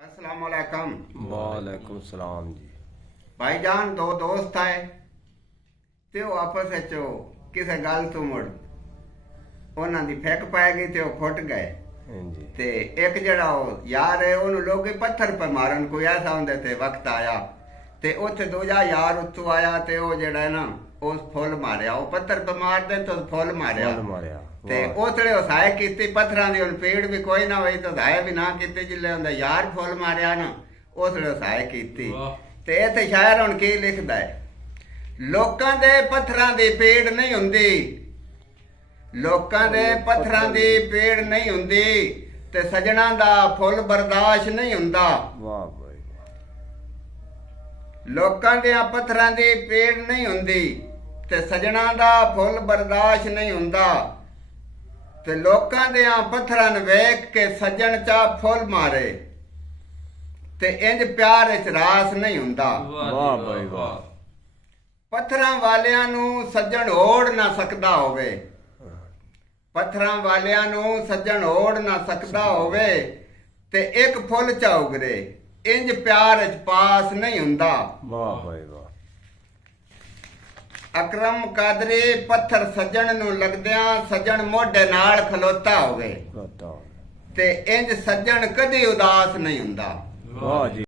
अस्सलाम वालेकुम। वालेकुम सलाम जी। भाईजान दो दोस्त आए ते ਉਹ ਆਪਸ ਵਿੱਚ ਕਿਸੇ ਗੱਲ ਤੋਂ ਮੁੜ ਉਹਨਾਂ ਦੀ ਫਿੱਕ ਪੈ ਗਈ ਤੇ ਉਹ ਫੁੱਟ ਗਏ। हाँ जी। ਤੇ ਇੱਕ ਜਿਹੜਾ ਉਹ ਯਾਰ ਹੈ ਉਹਨੂੰ ਲੋਗੇ ਪੱਥਰ ਪੇ ਮਾਰਨ ਕੋਈ ਐਸਾ ਹੁੰਦੇ ਤੇ ਵਕਤ ਆਇਆ ਤੇ ਉੱਥੇ ਦੂਜਾ ਯਾਰ ਉੱਤੋਂ ਆਇਆ ਤੇ ਉਹ ਜਿਹੜਾ ਹੈ ਨਾ ਉਸ ਫੁੱਲ ਮਾਰਿਆ ਉਹ ਪੱਥਰ ਪੇ ਮਾਰਦੇ ਤਾਂ ਫੁੱਲ ਮਾਰਿਆ फुल मारिया ਤੇ ਉਸਲੇ ਹਸਾਇ ਕੀਤੀ ਪੱਥਰਾਂ ਦੀ ਹੁਣ ਪੀੜ ਵੀ ਕੋਈ ਨਾ ਹੋਈ ਤਾਂ ਹਸਾਇ ਵੀ ਨਾ ਕੀਤੀ ਜਿੱਲੇ ਹੁੰਦਾ ਯਾਰ ਫੁੱਲ ਮਾਰਿਆ ਨਾ ਉਸਲੇ ਹਸਾਇ ਕੀਤੀ। ਤੇ ਇੱਥੇ ਸ਼ਾਇਰ ਹੁਣ ਕੀ ਲਿਖਦਾ ਹੈ, ਲੋਕਾਂ ਦੇ ਪੱਥਰਾਂ ਦੀ ਪੀੜ ਨਹੀਂ ਹੁੰਦੀ, ਲੋਕਾਂ ਦੇ ਪੱਥਰਾਂ ਦੀ ਪੀੜ ਨਹੀਂ ਹੁੰਦੀ ਤੇ ਸਜਣਾ ਦਾ ਫੁੱਲ ਬਰਦਾਸ਼ਤ ਨਹੀਂ ਹੁੰਦਾ। वाह भाई वाह। ਲੋਕਾਂ ਦੇ ਪੱਥਰਾਂ ਦੀ ਪੀੜ ਨਹੀਂ ਹੁੰਦੀ ਤੇ ਸਜਣਾ ਦਾ ਫੁੱਲ ਬਰਦਾਸ਼ਤ ਨਹੀਂ ਹੁੰਦਾ ਤੇ ਲੋਕਾਂ ਦੇ ਪੱਥਰਾਂ ਨੂੰ ਵੇਖ ਕੇ ਸੱਜਣ ਚਾ ਫੁੱਲ ਮਾਰੇ ਤੇ ਇੰਜ ਪਿਆਰ ਵਿੱਚ ਰਾਸ ਨਹੀਂ ਹੁੰਦਾ। वाह भाई वाह। ਪੱਥਰਾਂ ਵਾਲਿਆਂ ਨੂੰ ਸੱਜਣ ਓੜ ਨਾ ਸਕਦਾ ਹੋਵੇ, ਪੱਥਰਾਂ ਵਾਲਿਆਂ ਨੂੰ ਸੱਜਣ ਓੜ ਨਾ ਸਕਦਾ ਹੋਵੇ ਤੇ ਇੱਕ ਫੁੱਲ ਚਾ ਉਗਰੇ ਇੰਜ ਪਿਆਰ ਵਿੱਚ ਪਾਸ ਨਹੀਂ ਹੁੰਦਾ। वाह भाई वाह। ਅਕਰਮ ਕਾਦਰੀ ਪੱਥਰ ਸੱਜਣ ਨੂੰ ਲੱਗਦਿਆਂ ਸੱਜਣ ਮੋਢੇ ਨਾਲ ਖਲੋਤਾ ਹੋਵੇ बताओ। ਤੇ ਇੰਜ ਸੱਜਣ ਕਦੀ ਉਦਾਸ ਨਹੀਂ ਹੁੰਦਾ। वाह जी।